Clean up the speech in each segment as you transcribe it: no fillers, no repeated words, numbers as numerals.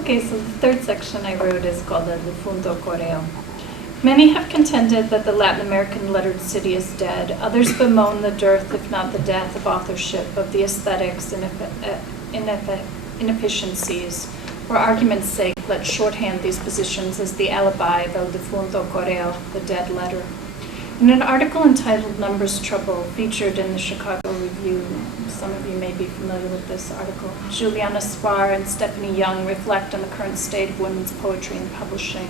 Okay, so the third section I wrote is called the difunto correo. Many have contended that the Latin American lettered city is dead. Others bemoan the dearth, if not the death, of authorship, of the aesthetics and inefficiencies. For argument's sake, let's shorthand these positions as the alibi del difunto correo, the dead letter. In an article entitled Numbers Trouble, featured in the Chicago Review, some of you may be familiar with this article, Juliana Spar and Stephanie Young reflect on the current state of women's poetry and publishing.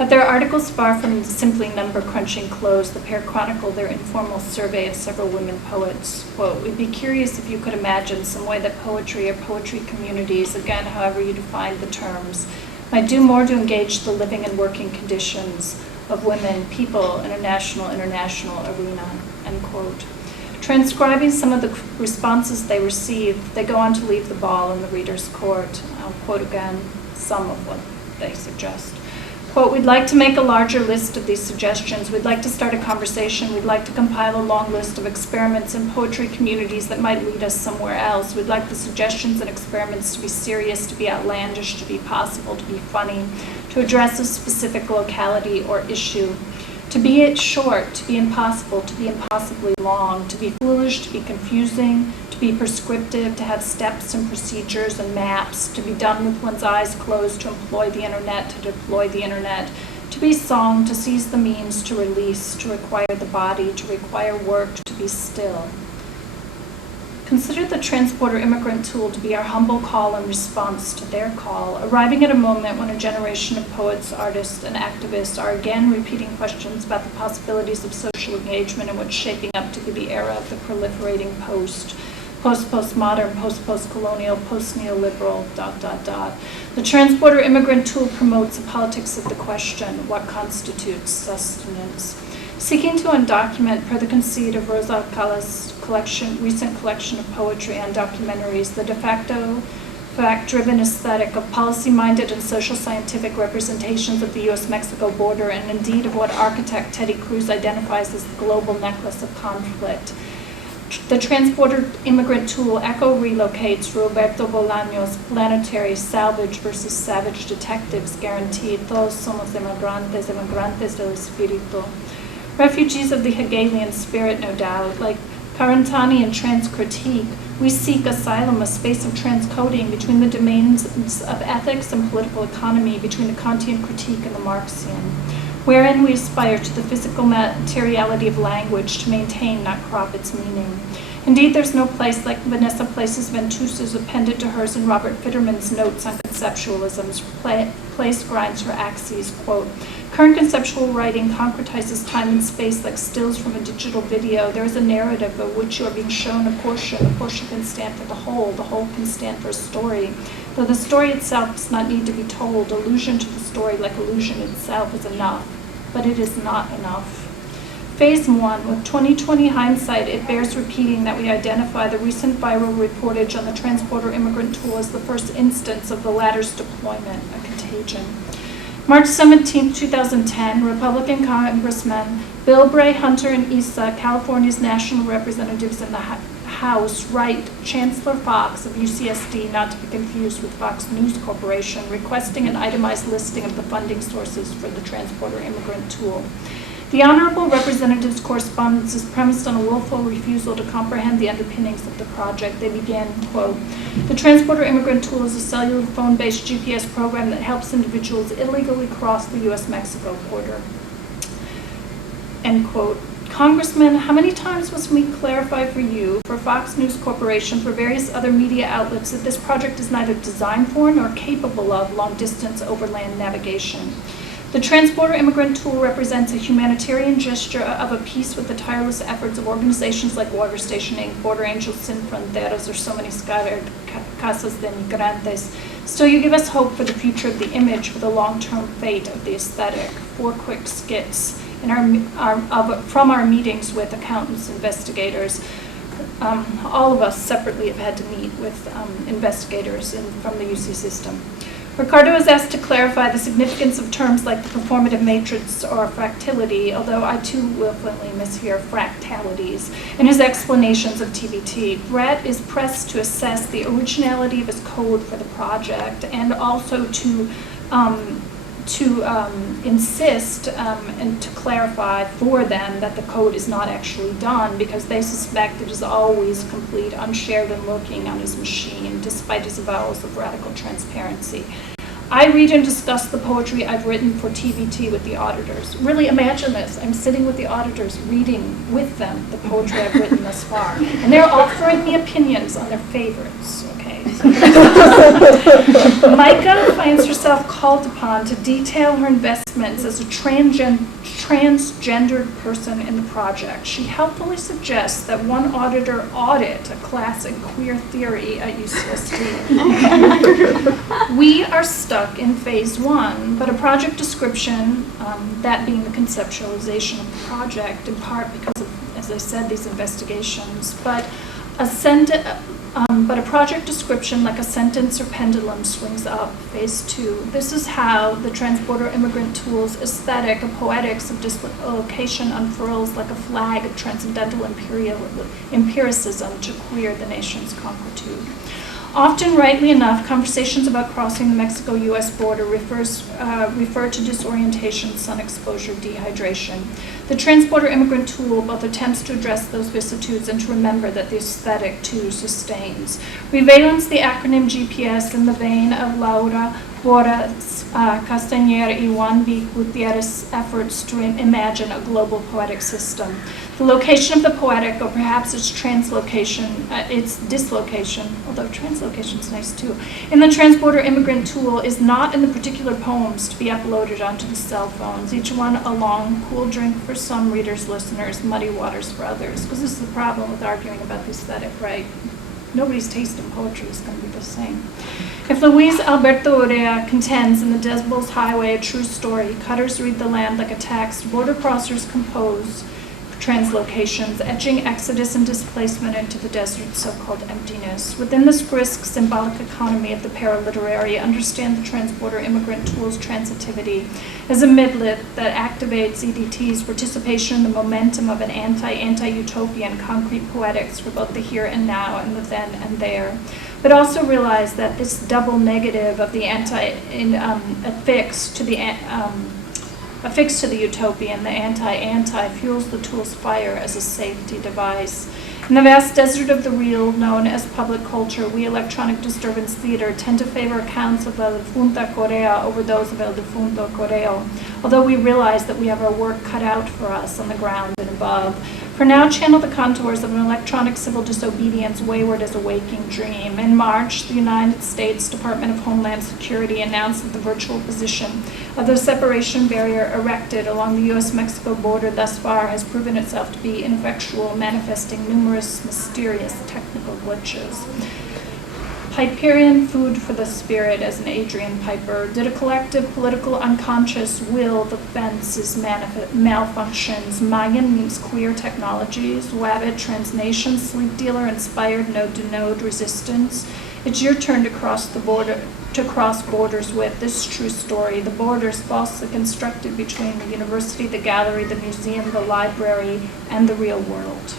At their articles far from simply number-crunching close, the pair chronicle their informal survey of several women poets. Quote, "We'd be curious if you could imagine some way that poetry or poetry communities, again, however you define the terms, might do more to engage the living and working conditions of women, people, in a national arena," end quote. Transcribing some of the responses they received, they go on to leave the ball in the reader's court. I'll quote again some of what they suggest. Quote, "We'd like to make a larger list of these suggestions. We'd like to start a conversation. We'd like to compile a long list of experiments in poetry communities that might lead us somewhere else. We'd like the suggestions and experiments to be serious, to be outlandish, to be possible, to be funny, to address a specific locality or issue, to be it short, to be impossible, to be impossibly long, to be foolish, to be confusing, to be prescriptive, to have steps and procedures and maps, to be done with one's eyes closed, to employ the internet, to deploy the internet, to be song, to seize the means, to release, to require the body, to require work, to be still. Consider the Transborder Immigrant Tool to be our humble call in response to their call, arriving at a moment when a generation of poets, artists, and activists are again repeating questions about the possibilities of social engagement in what's shaping up to be the era of the proliferating post-postmodern, post-postcolonial, post-neoliberal, ... The Transborder Immigrant Tool promotes a politics of the question, what constitutes sustenance? Seeking to undocument, per the conceit of Rosa Alcala's recent collection of poetry and documentaries, the de facto, fact-driven aesthetic of policy-minded and social scientific representations of the U.S.-Mexico border, and indeed of what architect Teddy Cruz identifies as the global necklace of conflict. The Transborder Immigrant Tool echo-relocates Roberto Bolaño's planetary salvage versus savage detectives guaranteed todos somos emigrantes, emigrantes del espíritu. Refugees of the Hegelian spirit, no doubt, like Carantani and Transcritique, we seek asylum, a space of transcoding between the domains of ethics and political economy, between the Kantian critique and the Marxian, wherein we aspire to the physical materiality of language to maintain, not crop its meaning. Indeed, there's no place like Vanessa places Ventusa's appended to hers and Robert Fitterman's notes on conceptualism's place grinds her axes, quote, "Current conceptual writing concretizes time and space like stills from a digital video. There is a narrative of which you are being shown a portion can stand for the whole can stand for a story. Though the story itself does not need to be told, allusion to the story like allusion itself is enough, but it is not enough." Phase 1, with 2020 hindsight, it bears repeating that we identify the recent viral reportage on the Transborder Immigrant Tool as the first instance of the latter's deployment, a contagion. March 17, 2010, Republican Congressmen Bill Bray, Hunter, and Issa, California's national representatives in the House, write Chancellor Fox of UCSD, not to be confused with Fox News Corporation, requesting an itemized listing of the funding sources for the Transborder Immigrant Tool. The Honorable Representative's correspondence is premised on a willful refusal to comprehend the underpinnings of the project. They begin, quote, "The Transborder Immigrant Tool is a cellular phone-based GPS program that helps individuals illegally cross the U.S.-Mexico border." End quote. Congressman, how many times must we clarify for you, for Fox News Corporation, for various other media outlets, that this project is neither designed for nor capable of long-distance overland navigation? The Transborder Immigrant Tool represents a humanitarian gesture of a piece with the tireless efforts of organizations like Water Station Inc., Border Angels Sin Fronteras, or so many scattered Casas de Migrantes. Still, you give us hope for the future of the image, for the long-term fate of the aesthetic. 4 quick skits from our meetings with accountants, investigators. All of us separately have had to meet with investigators from the UC system. Ricardo is asked to clarify the significance of terms like the performative matrix or fractality, although I too willfully mishear fractalities, in his explanations of TBT. Brett is pressed to assess the originality of his code for the project and also to insist and to clarify for them that the code is not actually done because they suspect it is always complete, unshared, and lurking on his machine, despite his avowals of radical transparency. I read and discuss the poetry I've written for TBT with the auditors. Really imagine this. I'm sitting with the auditors reading with them the poetry I've written thus far. And they're offering me opinions on their favorites, okay? Micah finds herself called upon to detail her investments as a transgendered person in the project. She helpfully suggests that one auditor audit a class in queer theory at UCSB. We are stuck in phase 1, but a project description, that being the conceptualization of the project, in part because of, as I said, these investigations, but a project description like a sentence or pendulum swings up, phase 2. This is how the Transborder Immigrant Tool's aesthetic of poetics of dislocation unfurls like a flag of transcendental empiricism to queer the nation's concretude. Often, rightly enough, conversations about crossing the Mexico-U.S. border refer to disorientation, sun exposure, dehydration. The Transborder Immigrant Tool both attempts to address those vicissitudes and to remember that the aesthetic, too, sustains. Revalence the acronym GPS in the vein of Laura Borges, Castañer y Juan B. Gutierrez's efforts to imagine a global poetic system. The location of the poetic, or perhaps its translocation, its dislocation, although translocation is nice too, in the Transborder Immigrant Tool is not in the particular poems to be uploaded onto the cell phones, each one a long, cool drink for some readers, listeners, muddy waters for others, because this is the problem with arguing about the aesthetic, right? Nobody's taste in poetry is going to be the same. If Luis Alberto Urrea contends in the Desbol's Highway a true story, cutters read the land like a text, border crossers compose translocations, etching exodus and displacement into the desert's so-called emptiness. Within this brisk symbolic economy of the paraliterary, understand the Transborder Immigrant Tool's transitivity as a midlet that activates EDT's participation in the momentum of an anti-utopian concrete poetics for both the here and now and the then and there. But also realize that this double negative of the affixed to the utopian, the anti-anti, fuels the tool's fire as a safety device. In the vast desert of the real, known as public culture, we electronic disturbance theater tend to favor accounts of the difunta correo over those of el difunto correo, although we realize that we have our work cut out for us on the ground and above. For now, channel the contours of an electronic civil disobedience wayward as a waking dream. In March, the United States Department of Homeland Security announced that the virtual position of the separation barrier erected along the U.S.-Mexico border thus far has proven itself to be ineffectual, manifesting numerous mysterious technical glitches. Piperian food for the spirit, as an Adrian Piper. Did a collective political unconscious will the fence's malfunctions? Mayan means queer technologies. Wabbit, transnation, sleep dealer, inspired node-to-node resistance. It's your turn to cross the border, to cross borders with this true story. The borders falsely constructed between the university, the gallery, the museum, the library, and the real world.